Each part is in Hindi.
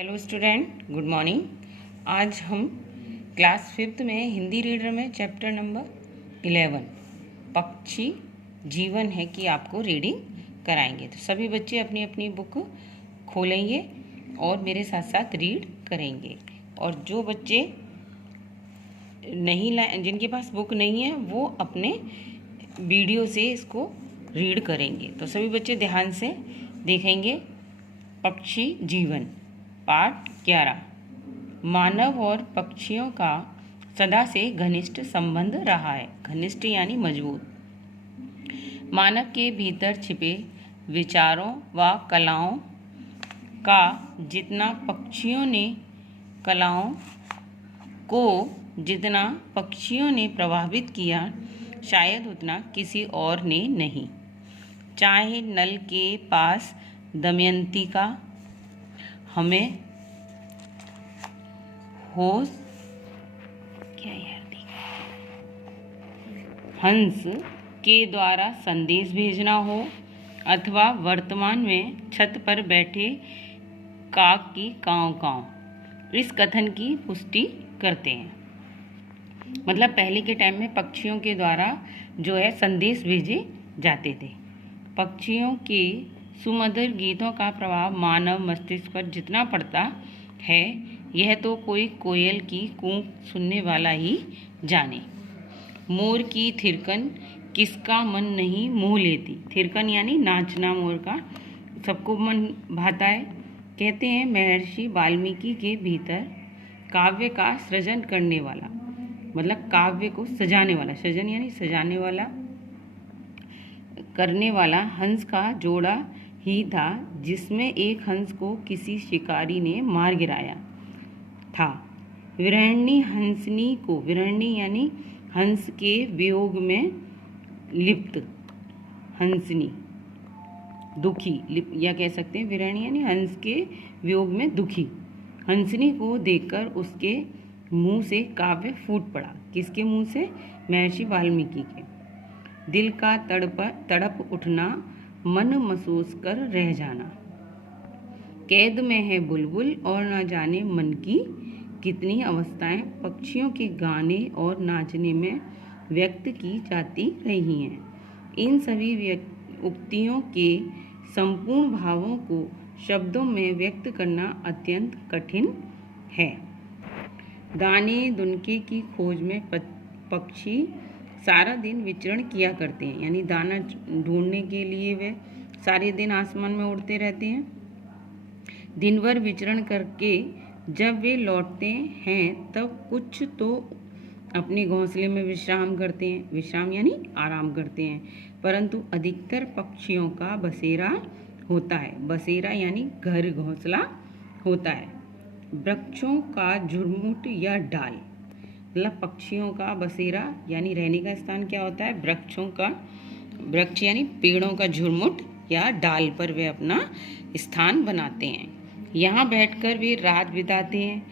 Hello student, good morning. आज हम क्लास 5th में हिंदी रीडर में चैप्टर नंबर 11 पक्षी जीवन है कि आपको रीडिंग कराएंगे। तो सभी बच्चे अपनी अपनी बुक खोलेंगे और मेरे साथ साथ रीड करेंगे। और जो बच्चे जिनके पास बुक नहीं है वो अपने वीडियो से इसको रीड करेंगे। तो सभी बच्चे ध्यान से देखेंगे। पक्षी जीवन पाठ 11। मानव और पक्षियों का सदा से घनिष्ठ संबंध रहा है। घनिष्ठ यानी मजबूत। मानव के भीतर छिपे विचारों व कलाओं का जितना पक्षियों ने प्रभावित किया, शायद उतना किसी और ने नहीं। चाहे नल के पास दमयंती का हमें हंस के द्वारा संदेश भेजना हो, अथवा वर्तमान में छत पर बैठे काक की काँव काँव इस कथन की पुष्टि करते हैं। मतलब पहले के टाइम में पक्षियों के द्वारा जो है संदेश भेजे जाते थे। पक्षियों के सुमधुर गीतों का प्रभाव मानव मस्तिष्क पर जितना पड़ता है, यह तो कोई कोयल की कूक सुनने वाला ही जाने। मोर की थिरकन किसका मन नहीं मोह लेती। थिरकन यानी नाचना मोर का सबको मन भाता है। कहते हैं महर्षि वाल्मीकि के भीतर काव्य का सृजन करने वाला, मतलब काव्य को सजाने वाला, सृजन यानी सजाने वाला, करने वाला हंस का जोड़ा ही था, जिसमें एक हंस को किसी शिकारी ने मार गिराया था। विरहणी हंसनी को, विरहणी यानी हंस के वियोग में लिप्त, हंसनी दुखी, या कह सकते हैं विरहणी यानी हंस के वियोग में दुखी। हंसनी को देखकर उसके मुंह से काव्य फूट पड़ा। किसके मुंह से? महर्षि वाल्मीकि के। दिल का तड़प उठना, मन महसूस कर रह जाना। कैद में है बुलबुल और न जाने मन की कितनी अवस्थाएं पक्षियों के गाने और नाचने में व्यक्त की जाती रही हैं। इन सभी उक्तियों के संपूर्ण भावों को शब्दों में व्यक्त करना अत्यंत कठिन है। दाने दुनके की खोज में पक्षी सारा दिन विचरण किया करते हैं, यानी दाना ढूंढने के लिए वे सारे दिन आसमान में उड़ते रहते हैं। दिन भर विचरण करके जब वे लौटते हैं तब कुछ तो अपने घोंसले में विश्राम करते हैं, विश्राम यानी आराम करते हैं, परंतु अधिकतर पक्षियों का बसेरा होता है। बसेरा यानी घर, घोंसला होता है वृक्षों का झुरमुट या डाल। मतलब पक्षियों का बसेरा यानी रहने का स्थान क्या होता है? वृक्ष यानी पेड़ों का झुरमुट या डाल पर वे अपना स्थान बनाते हैं। यहाँ बैठकर वे रात बिताते हैं।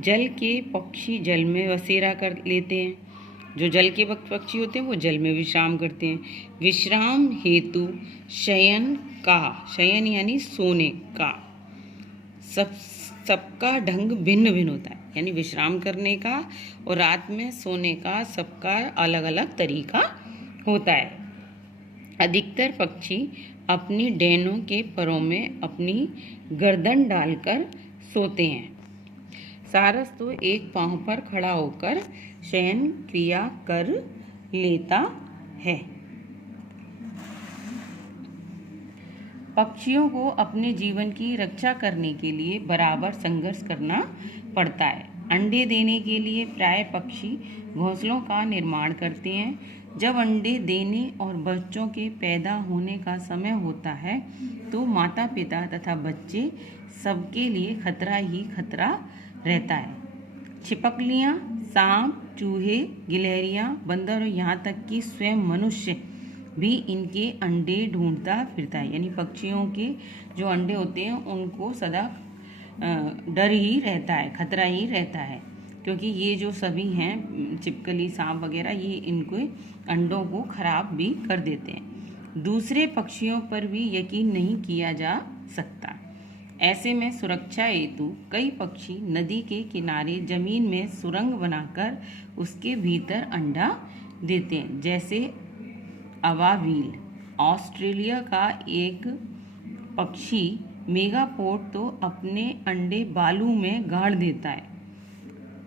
जल के पक्षी जल में बसेरा कर लेते हैं। जो जल के पक्षी होते हैं वो जल में विश्राम करते हैं। विश्राम हेतु शयन यानी सोने का सबका ढंग भिन्न भिन्न होता है, यानी विश्राम करने का और रात में सोने का सबका अलग अलग तरीका होता है। अधिकतर पक्षी अपनी डैनों के परों में अपनी गर्दन डालकर सोते हैं। सारस तो एक पांव पर खड़ा होकर शयन क्रिया कर लेता है। पक्षियों को अपने जीवन की रक्षा करने के लिए बराबर संघर्ष करना पड़ता है। अंडे देने के लिए प्राय पक्षी घोंसलों का निर्माण करते हैं। जब अंडे देने और बच्चों के पैदा होने का समय होता है तो माता पिता तथा बच्चे सबके लिए खतरा ही खतरा रहता है। छिपकलियाँ, सांप, चूहे, गिलहरियाँ, बंदर और यहाँ तक कि स्वयं मनुष्य भी इनके अंडे ढूंढता फिरता है। यानी पक्षियों के जो अंडे होते हैं उनको सदा डर ही रहता है, खतरा ही रहता है, क्योंकि ये जो सभी हैं छिपकली, सांप वगैरह, ये इनको अंडों को खराब भी कर देते हैं। दूसरे पक्षियों पर भी यकीन नहीं किया जा सकता। ऐसे में सुरक्षा हेतु कई पक्षी नदी के किनारे जमीन में सुरंग बनाकर उसके भीतर अंडा देते हैं, जैसे अवावील। ऑस्ट्रेलिया का एक पक्षी मेगापोड तो अपने अंडे बालू में गाड़ देता है।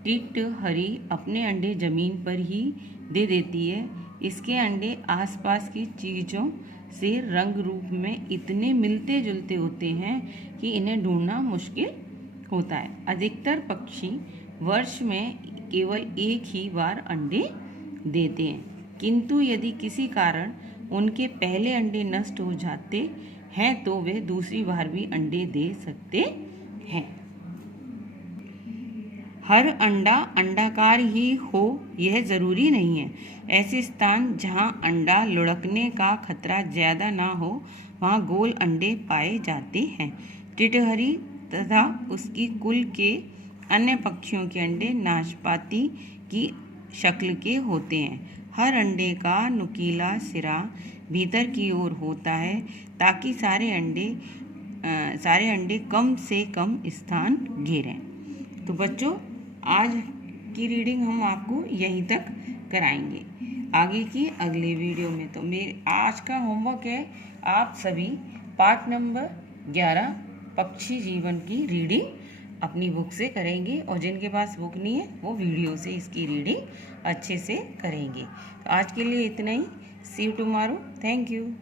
टिटहरी अपने अंडे जमीन पर ही दे देती है। इसके अंडे आसपास की चीज़ों से रंग रूप में इतने मिलते जुलते होते हैं कि इन्हें ढूंढना मुश्किल होता है। अधिकतर पक्षी वर्ष में केवल एक ही बार अंडे देते हैं, किंतु यदि किसी कारण उनके पहले अंडे नष्ट हो जाते हैं तो वे दूसरी बार भी अंडे दे सकते हैं। हर अंडा अंडाकार ही हो यह ज़रूरी नहीं है। ऐसे स्थान जहां अंडा लुढ़कने का खतरा ज़्यादा ना हो वहां गोल अंडे पाए जाते हैं। टिटहरी तथा उसकी कुल के अन्य पक्षियों के अंडे नाशपाती की शक्ल के होते हैं। हर अंडे का नुकीला सिरा भीतर की ओर होता है ताकि सारे अंडे कम से कम स्थान घेरें। तो बच्चों, आज की रीडिंग हम आपको यहीं तक कराएंगे। आगे की अगले वीडियो में तो मेरे आज का होमवर्क है, आप सभी पार्ट नंबर 11 पक्षी जीवन की रीडिंग अपनी बुक से करेंगे, और जिनके पास बुक नहीं है वो वीडियो से इसकी रीडिंग अच्छे से करेंगे। तो आज के लिए इतना ही। सी यू टुमारो। Thank you.